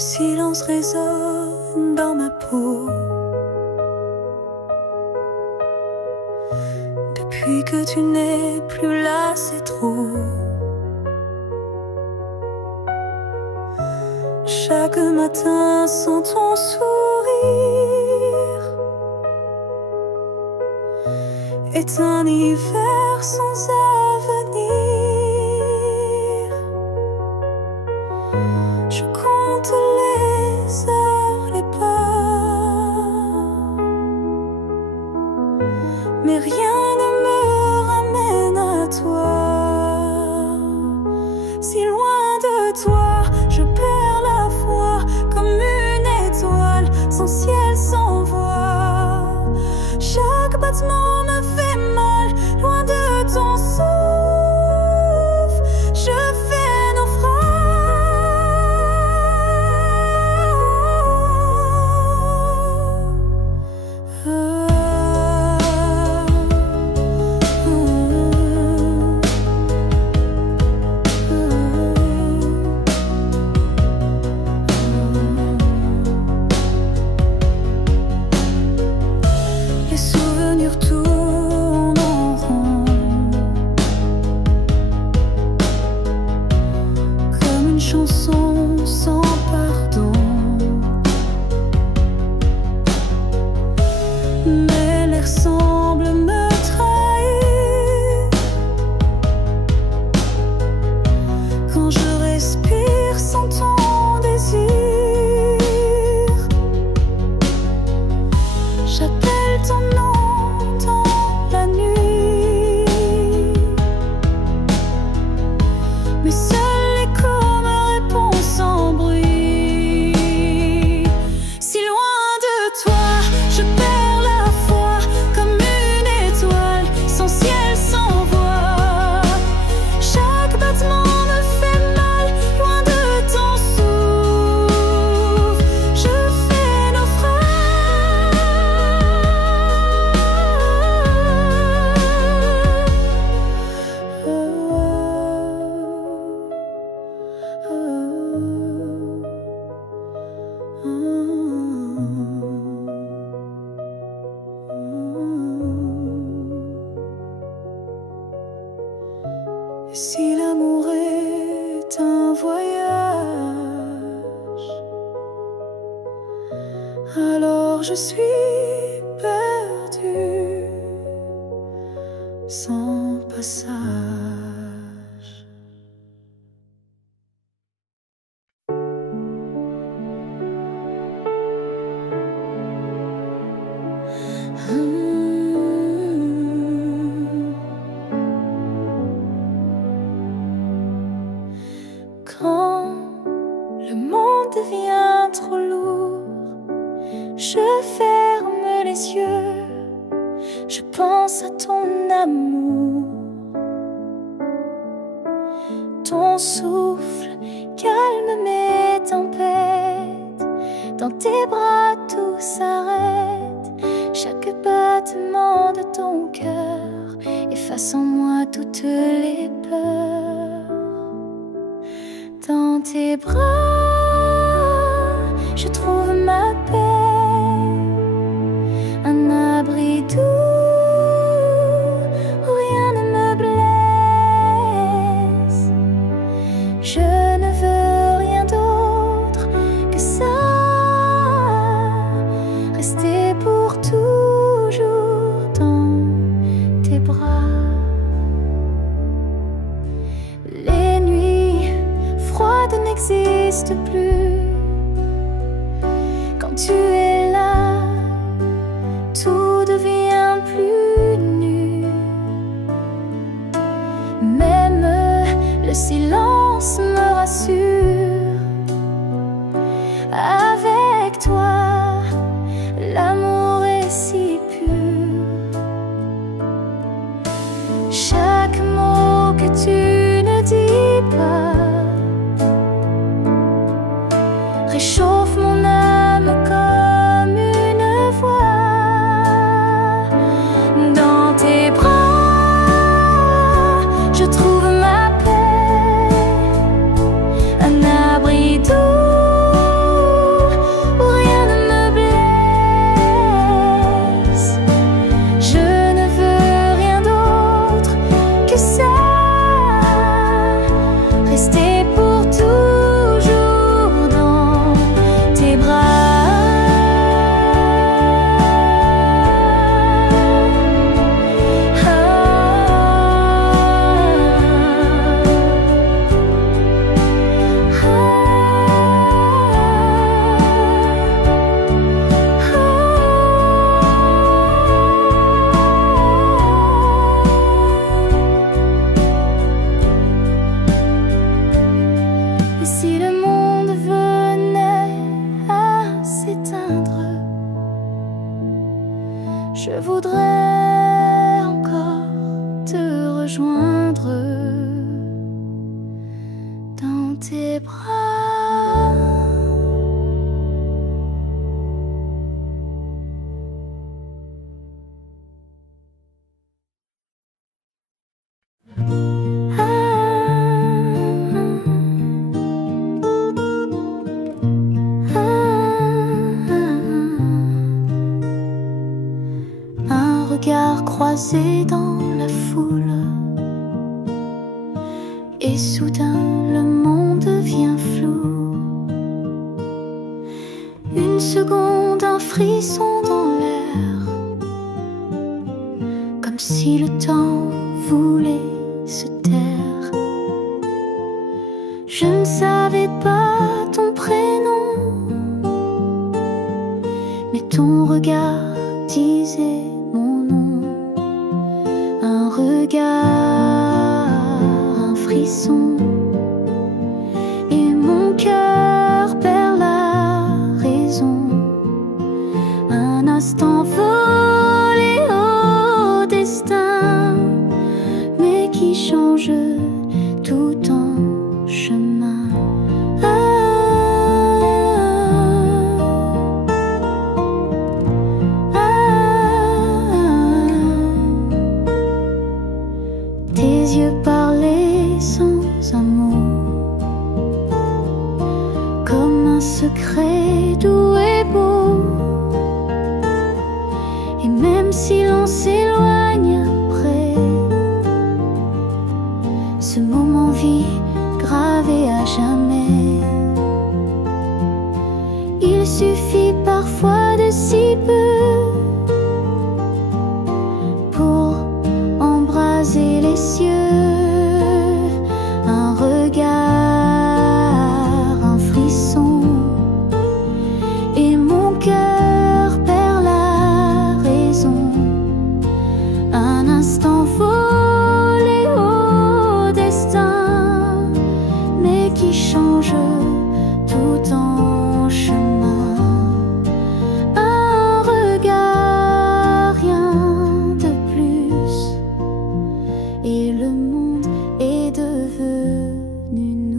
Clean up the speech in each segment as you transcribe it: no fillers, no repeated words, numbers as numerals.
silence résonne dans ma peau. Depuis que tu n'es plus là, c'est trop. Chaque matin sans ton sourire est un hiver sans avenir. Je compte les heures, les pas, mais rien ne me ramène à toi. Si loin de toi, je perds la foi comme une étoile sans ciel, sans voix. Chaque battement me fait mal, loin de ton souffle, je fais naufrage. Les souvenirs tournent en rond, comme une chanson sans pardon. Mais l'air semble me trahir quand je respire sans ton désir. J'appelle ton nom dans la nuit, mais seul l'écho me répond sans bruit. Si loin de toi, je perds la foi comme une étoile sans ciel, sans voix. Chaque battement me fait mal, loin de ton souffle, je fais naufrage. Et si l'amour est un voyage, alors je suis perdue sans passage. Quand le monde devient trop lourd, je ferme les yeux, je pense à ton amour. Ton souffle calme mes tempêtes, dans tes bras tout s'arrête. Chaque battement de ton cœur efface en moi toutes les peurs. Dans tes bras, je trouve ma paix, un abri doux où rien ne me blesse. Je ne veux rien d'autre que ça, rester pour toujours dans tes bras. Les nuits froides n'existent plus quand tu es là, tout devient plus nu. Même le silence me rassure. Avec toi, l'amour est si pur. Chaque mot que tu ne dis pas réchauffe mon âme comme une voix. Dans tes bras, je trouve ma paix, un abri doux Je voudrais encore te rejoindre dans tes bras. Un regard croisé dans la foule, et soudain le monde devient flou. Une seconde, un frisson dans l'air, comme si le temps voulait se taire. Je ne savais pas ton prénom, mais ton regard disait mon nom. Un regard, un frisson, et mon cœur perd la raison. Un instant volé au destin, mais qui change tout en chemin. Tes yeux parlaient sans un mot, comme un secret doux et beau. Et même si l'on s'éloigne après, ce moment vit gravé à jamais. Il suffit parfois de si peu pour embraser les cieux. Un regard, un frisson, et mon cœur perd la raison. Un instant volé au destin, mais qui change tout en chemin. Un regard, rien de plus, et le monde est devenu nous.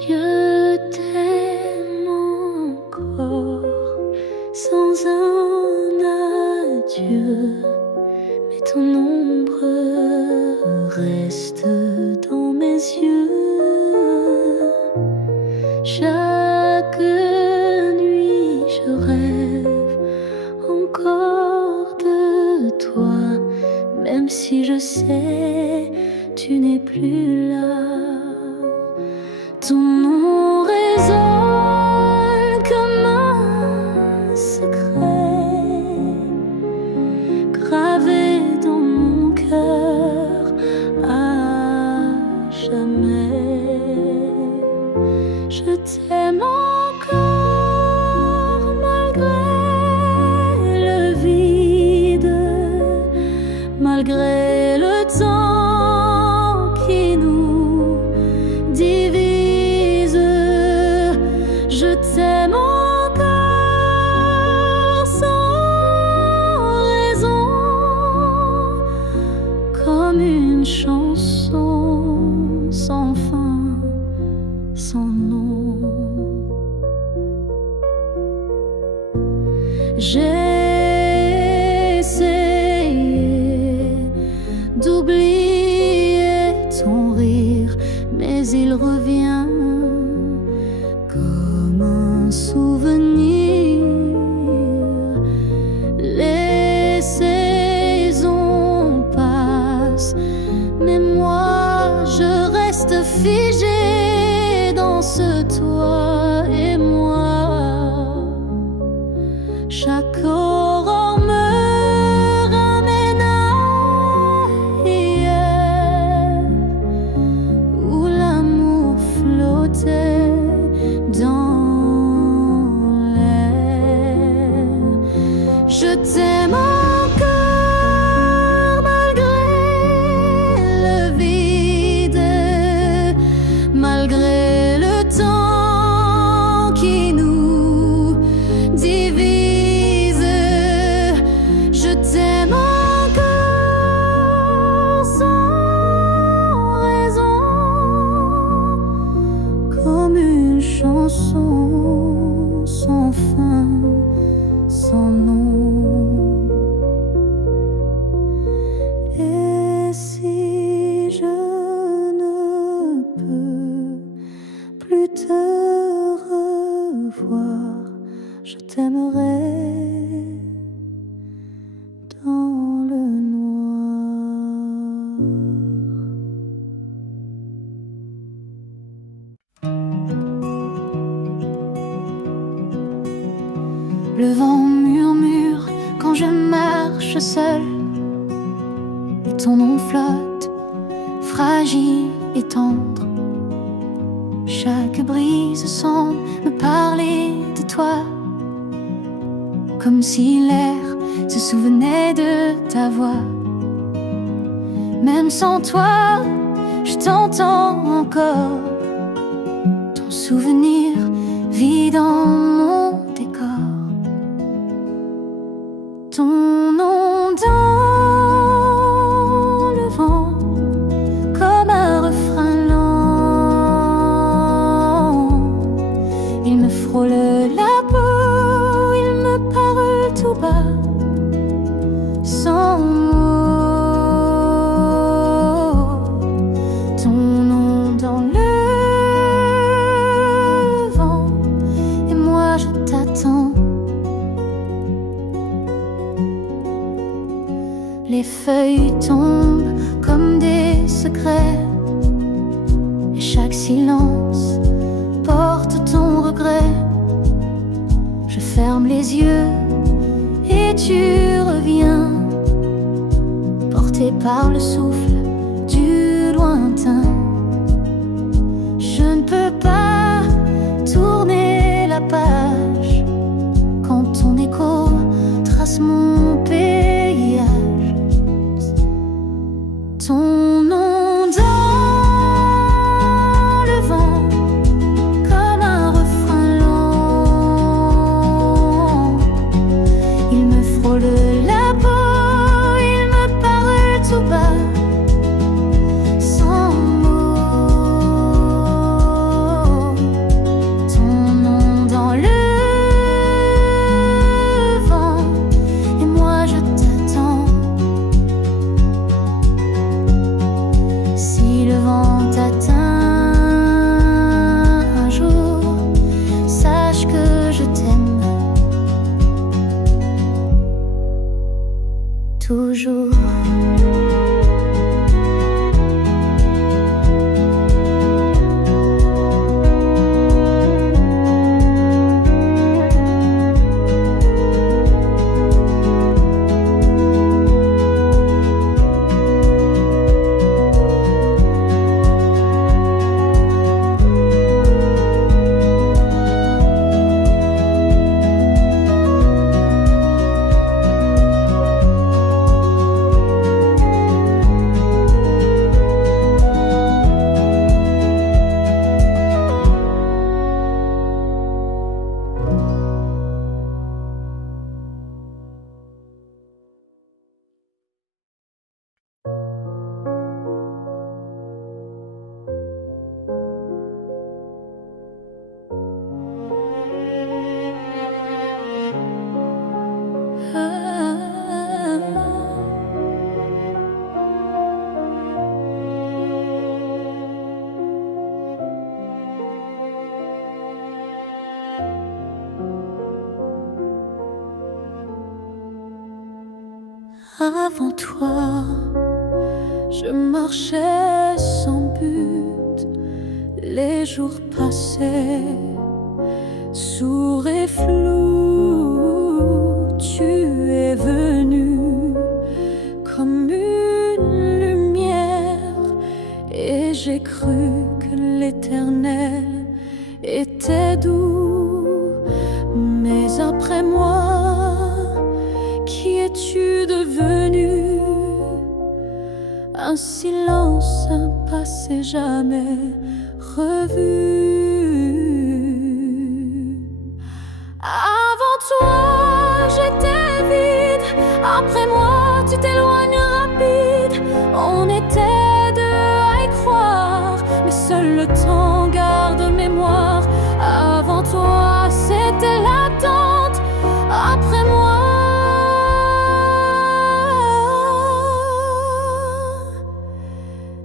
Je t'aime encore sans un adieu, mais ton ombre reste dans mes yeux. Chaque nuit je rêve encore de toi, même si je sais tu n'es plus là. Ton nom résonne comme un secret, gravé dans mon cœur à jamais. Je t'aime encore malgré le vide, malgré le temps qui nous divise. Je t'aime encore sans raison, comme une chanson sans fin, sans nom. J'ai essayé d'oublier ton rire, mais il revient comme un souvenir. Les saisons passent, mais moi je reste figée dans ce toi et moi. Chaque aurore me ramène à Je t'aime encore malgré le vide, malgré le temps qui nous divise. Je t'aime encore sans raison, comme une chanson sans fin, sans nom. Et si je ne peux plus te revoir, je t'aimerai dans le noir. Le vent murmure quand je marche seule, et ton nom flotte, fragile et tendre. Chaque brise semble me parler de toi, comme si l'air se souvenait de ta voix. Même sans toi, je t'entends encore. Ton souvenir vit dans mon décor. Ton nom dans le vent, comme un refrain lent. Il me frôle la peau, il me parle tout bas, sans mots. Ton nom dans le vent, et moi je t'attends. Les feuilles tombent comme des secrets, et chaque silence porte ton regret. Je ferme les yeux et tu reviens, porté par le souffle du lointain. Je ne peux pas tourner la page quand ton écho trace mon paysage. Ton nom dans le vent, comme un refrain lent. Il me frôle la peau, il me parle tout bas, sans mots. Ton nom dans le vent, et moi je t'attends. Si le vent t'atteint un jour, sache que je t'aime toujours. Avant toi, je marchais sans but, les jours passaient, sourds et flous. Tu es venu comme une lumière, et j'ai cru que l'éternel était doux. Mais après moi, qu'es-tu devenu? Un silence, un passé jamais revu. Avant toi, j'étais vide. Après moi, tu t'éloignes rapide. On était deux à y croire, mais seul le temps garde mémoire. Avant toi, c'était l'attente. Après moi,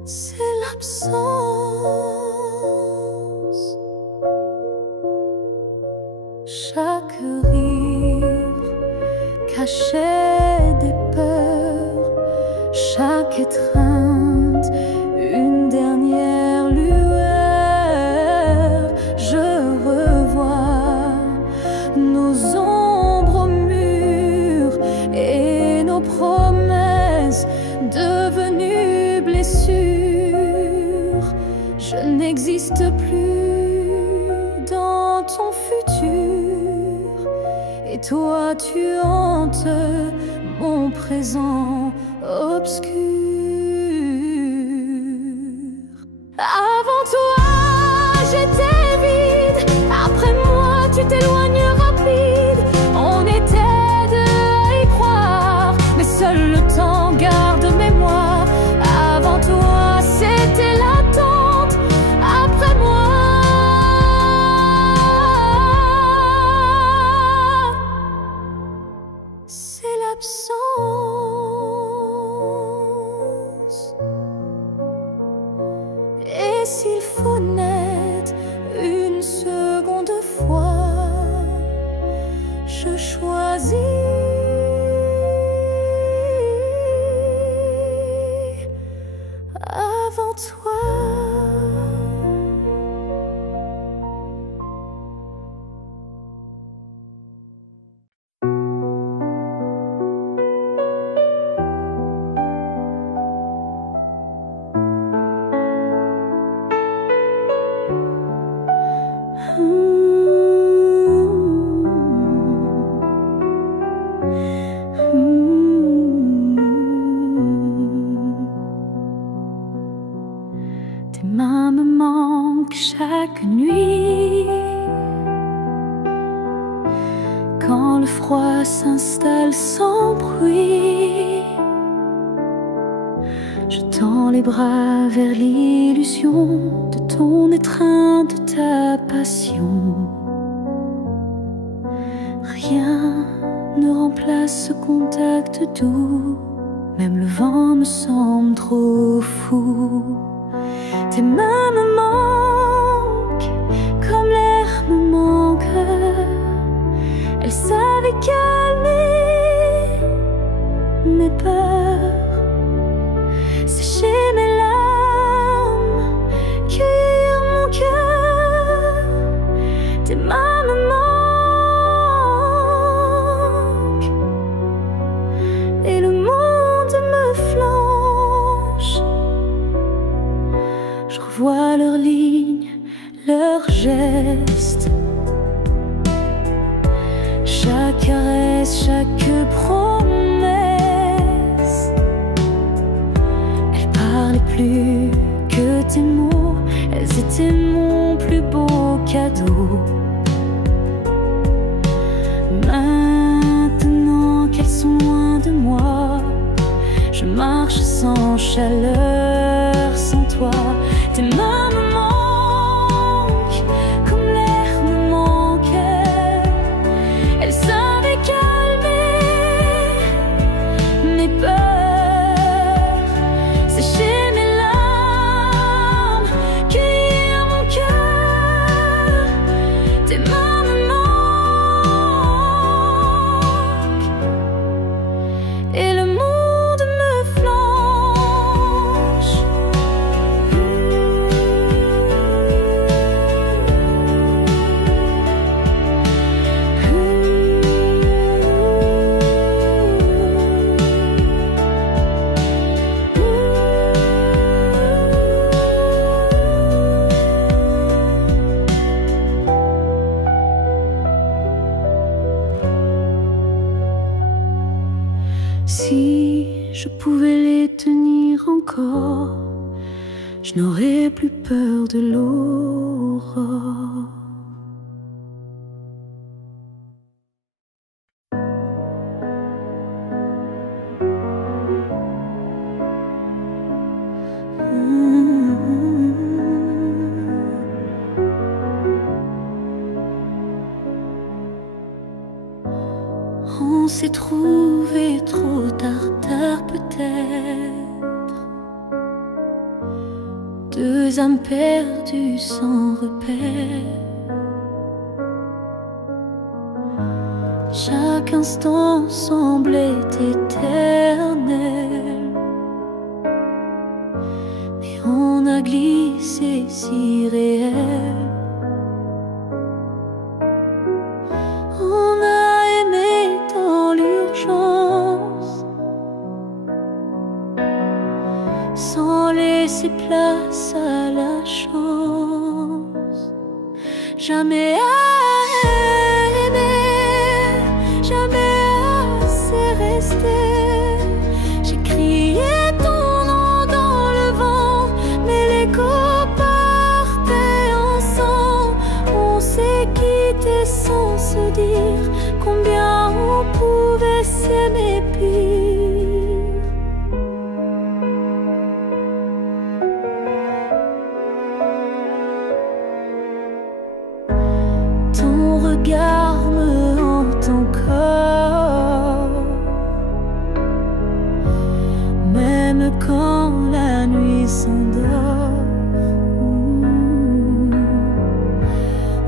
c'est l'absence. Chaque rive cachait des peurs, chaque étreinte une dernière lueur. Je revois nos ombres au mur et nos promesses devenues blessures. Je n'existe plus dans ton futur, et toi tu hantes mon présent obscur. Avant toi, j'étais vide. Après moi, tu t'éloignes rapide. On était deux à y croire, mais seul le temps garde mémoire. Avant toi, c'était l'attente. Après moi, c'est l'absence. Et s'il faut naître une seconde fois, je choisis avant toi. Tes mains me manquent chaque nuit. Quand le froid s'installe sans bruit, je tends les bras vers l'illusion de ton étreinte, de ta passion. Rien ne remplace ce contact doux, même le vent me semble trop fou. Tes mains me manquent comme l'air me manque. Elles savaient calmer mes peurs, sécher mes larmes, cueillir mon cœur. Tes mains me manquent et le monde me flanche. Je revois leurs lignes, leurs gestes, chaque caresse, chaque promesse. Elles parlaient plus que tes mots, elles étaient mon plus beau cadeau. Maintenant qu'elles sont loin de moi, je marche sans chaleur, sans toi. Tes mains me manquent comme l'air me manque. Elles savaient calmer mes peurs, sécher mes larmes, cueillir mon cœur. Tes mains me manquent et le monde me flanche. je pouvais les tenir encore, je n'aurais plus peur de l'aurore. On s'est trouvé trop tard peut-être, deux âmes perdues sans repère. Chaque instant semblait éternel, mais on a glissé si réel. On a aimé dans l'urgence, sans laisser place à la chance. Jamais j'ai crié ton nom dans le vent, mais l'écho partait ensemble. On s'est quitté sans se dire combien on pouvait s'aimer pire. Ton regard me hante encore, même quand la nuit s'endort.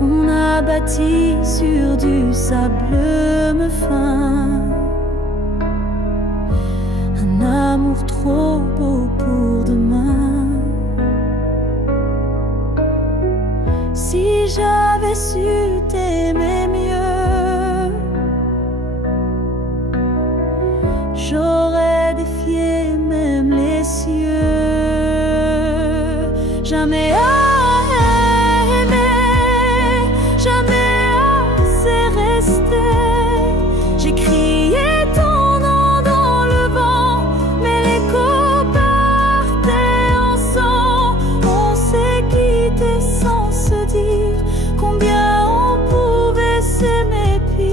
On a bâti sur du sable fin, un amour trop beau pour demain. Si j'avais su t'aimer mieux, j'aurais défié même les cieux. Jamais aimé, jamais assez resté. J'ai crié ton nom dans le vent, mais l'écho partait ensemble. On s'est quitté sans se dire combien on pouvait s'aimer pire.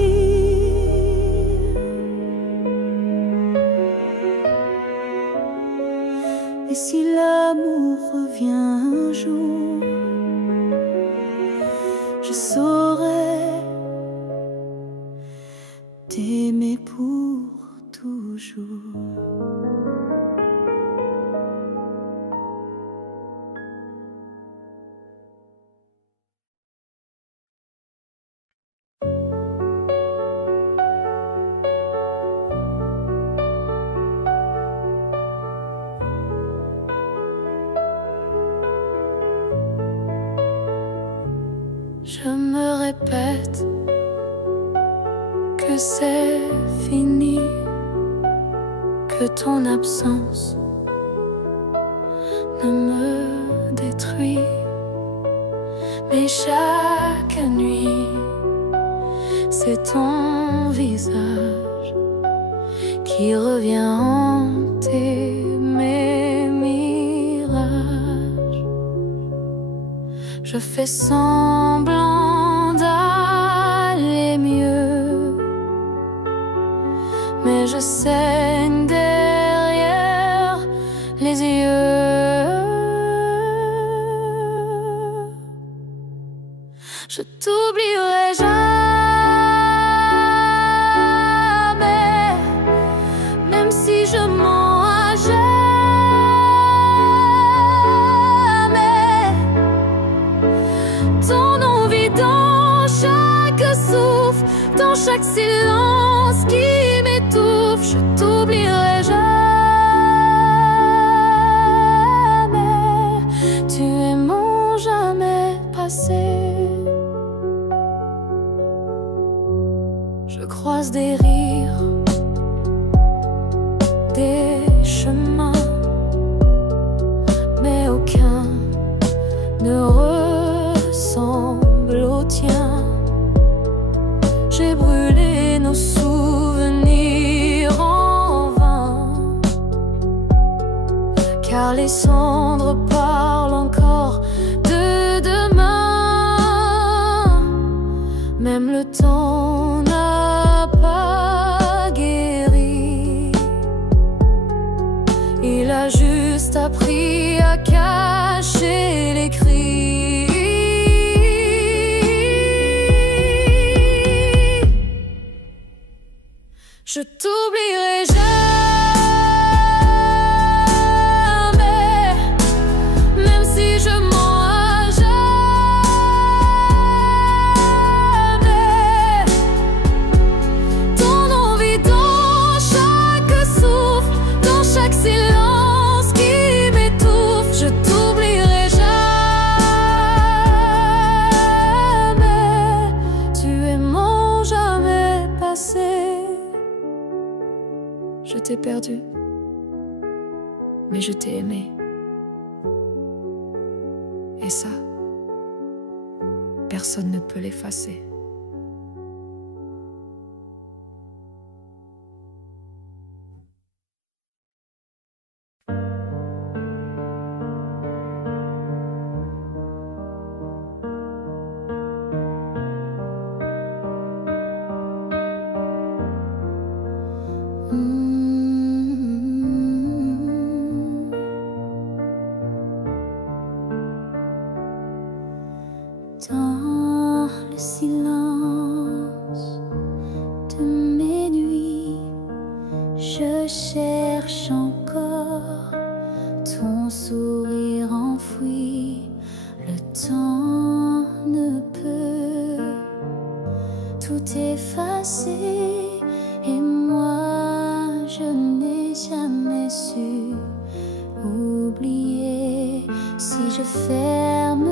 Et si l'amour revient un jour, je saurais t'aimer pour toujours. Je me répète que c'est fini, que ton absence ne me détruit. Mais chaque nuit, c'est ton visage qui revient hanter mes mirages. Je fais semblant d'aller mieux, mais je saigne derrière les yeux. Je t'oublierai jamais, même si je mens à jamais. Ton nom vit dans chaque souffle, dans chaque silence qui m'étouffe. Je t'oublierai jamais, tu es mon jamais passé. Je croise des rires, des chemins, mais aucun ne ressemble au tien. J'ai brûlé nos souvenirs en vain, car les cendres parlent encore de demain. Même le temps n'a pas guéri, il a juste appris à cacher les cris. Je t'oublierai jamais, même si je mens à jamais. Ton envie dans chaque souffle, dans chaque silence qui m'étouffe. Je t'oublierai jamais, tu es mon jamais passé. Je t'ai perdu, mais je t'ai aimé. Et ça, personne ne peut l'effacer. Dans le silence de mes nuits, je cherche encore ton sourire enfoui. Le temps ne peut tout effacer, et moi je n'ai jamais su oublier. Si je ferme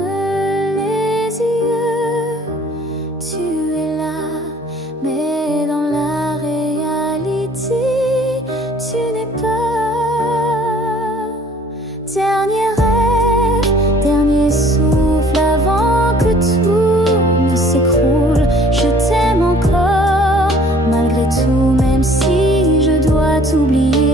tu es là, mais dans la réalité, tu n'es pas. Dernier rêve, dernier souffle avant que tout ne s'écroule. Je t'aime encore, malgré tout, même si je dois t'oublier.